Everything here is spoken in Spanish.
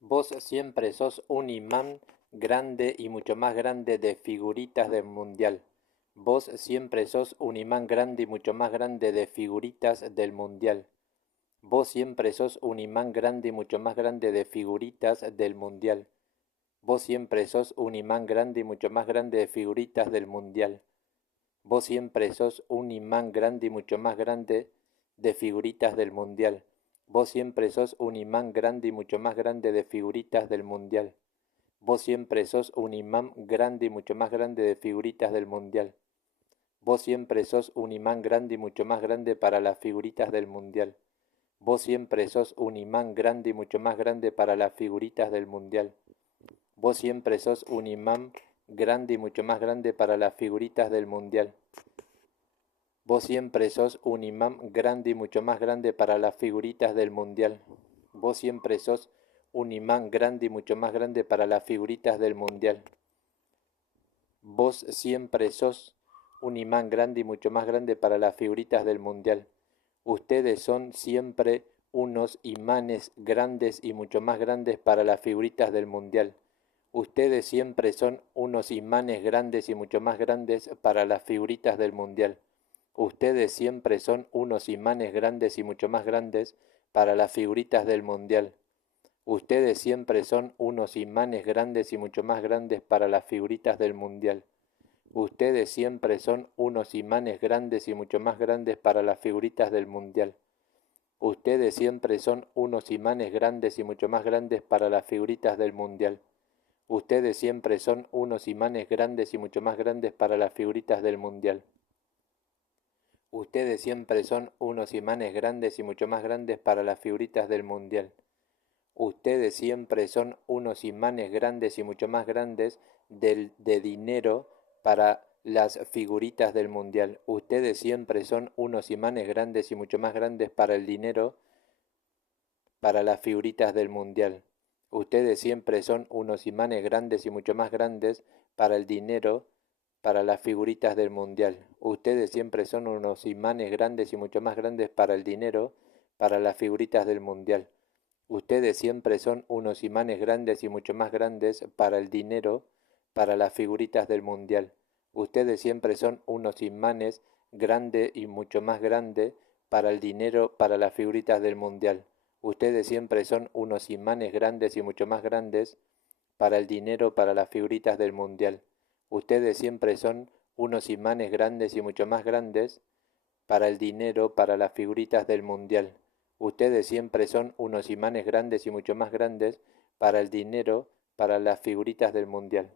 Vos siempre sos un imán grande y mucho más grande de figuritas del mundial. Vos siempre sos un imán grande y mucho más grande de figuritas del mundial. Vos siempre sos un imán grande y mucho más grande de figuritas del mundial. Vos siempre sos un imán grande y mucho más grande de figuritas del mundial. Vos siempre sos un imán grande y mucho más grande de figuritas del mundial. Vos siempre sos un imán grande y mucho más grande de figuritas del mundial. Vos siempre sos un imán grande y mucho más grande de figuritas del mundial. Vos siempre sos un imán grande y mucho más grande para las figuritas del mundial. Vos siempre sos un imán grande y mucho más grande para las figuritas del mundial. Vos siempre sos un imán grande y mucho más grande para las figuritas del mundial. Vos siempre sos un imán grande y mucho más grande para las figuritas del mundial. Vos siempre sos un imán grande y mucho más grande para las figuritas del mundial. Vos siempre sos un imán grande y mucho más grande para las figuritas del mundial. Ustedes son siempre unos imanes grandes y mucho más grandes para las figuritas del mundial. Ustedes siempre son unos imanes grandes y mucho más grandes para las figuritas del mundial. Ustedes siempre son unos imanes grandes y mucho más grandes para las figuritas del mundial. Ustedes siempre son unos imanes grandes y mucho más grandes para las figuritas del mundial. Ustedes siempre son unos imanes grandes y mucho más grandes para las figuritas del mundial. Ustedes siempre son unos imanes grandes y mucho más grandes para las figuritas del mundial. Ustedes siempre son unos imanes grandes y mucho más grandes para las figuritas del mundial. Ustedes siempre son unos imanes grandes y mucho más grandes para las figuritas del mundial. Ustedes siempre son unos imanes grandes y mucho más grandes de dinero para las figuritas del mundial. Ustedes siempre son unos imanes grandes y mucho más grandes para el dinero para las figuritas del mundial. Ustedes siempre son unos imanes grandes y mucho más grandes para el dinero para las figuritas del mundial. Ustedes siempre son unos imanes grandes y mucho más grandes para el dinero para las figuritas del mundial. Ustedes siempre son unos imanes grandes y mucho más grandes para el dinero para las figuritas del mundial. Ustedes siempre son unos imanes grandes y mucho más grandes para el dinero para las figuritas del mundial. Ustedes siempre son unos imanes grandes y mucho más grandes para el dinero para las figuritas del mundial. Ustedes siempre son unos imanes grandes y mucho más grandes para el dinero para las figuritas del mundial. Ustedes siempre son unos imanes grandes y mucho más grandes para el dinero para las figuritas del mundial.